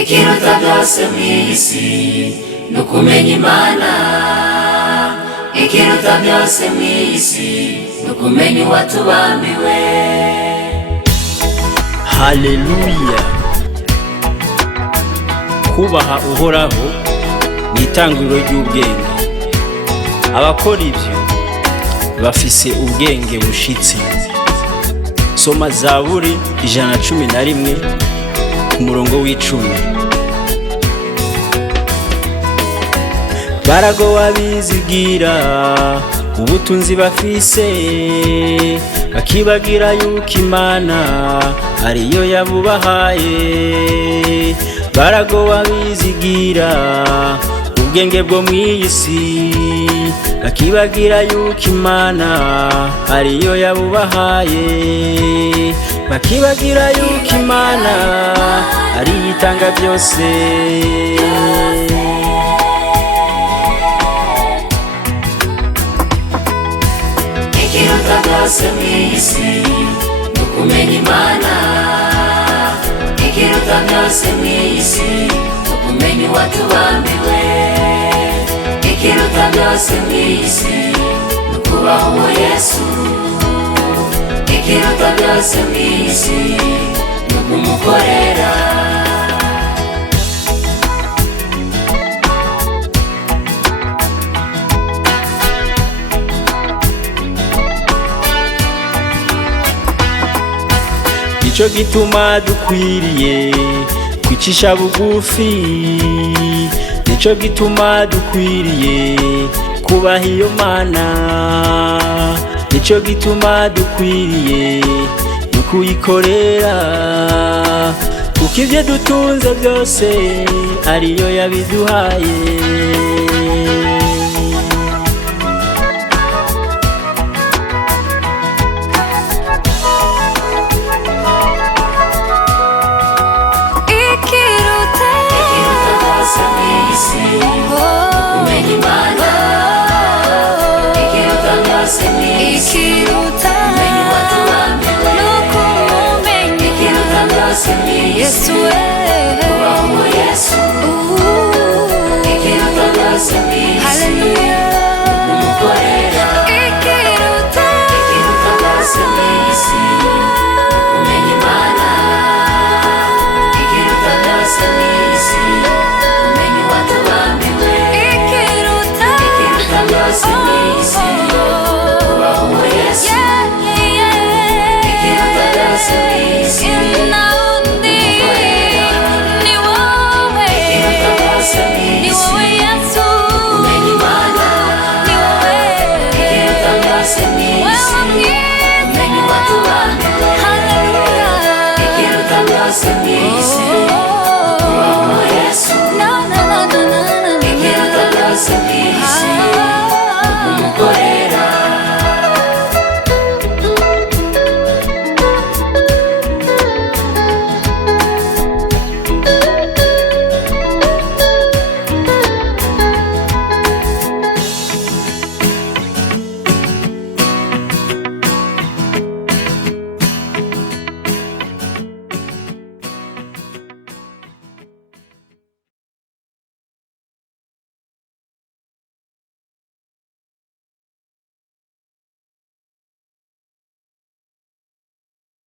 Ikiruta byose mw'isi nukumenya Imana. Ikiruta byose mw'isi nukumenya uwatubambiwe. Haleluya. Kubaha uhoraho ni itanguriro ry'ubwenge. Abakora ibyo bafise ubwenge bushitse. Soma Zaburi 111 ku murongo w'10. Baragowe bizigira ubutunzi bafise, bakibagira yuko Imana ariyo yabubahaye. Baragowe bizigira ubwenge bwo mw'isi, bakibagira yuko Imana ariyo yabubahaye. Bakibagira yuko Imana ariyo itanga byose. Ikiruta byose mw'isi nukumenya Imana. Ikiruta byose mw'isi nukumenya uwatubambiwe. Ikiruta byose mw'isi nukubaha uwo Yesu. Ikiruta byose mw'isi nukumukorera. Nico gituma dukwiriye kwicisha bugufi. Nico gituma dukwiriye kubaha iyo Mana. Nico gituma dukwiriye kuyikorera, kuko ibyo dutunze byose ariyo yabiduhaye. Yesu kubaha uwo Yesu. Ikiruta byose mw'isi nukumukorera. Ikiruta byose mw'isi nukumenya Imana. Ikiruta byose mw'isi nukumenya uwatubambiwe. Ikiruta byose mw'isi kubaha uwo Yesu. Ikiruta byose mw'isi kubaha uwo Yesu. Ikiruta byose mw'isi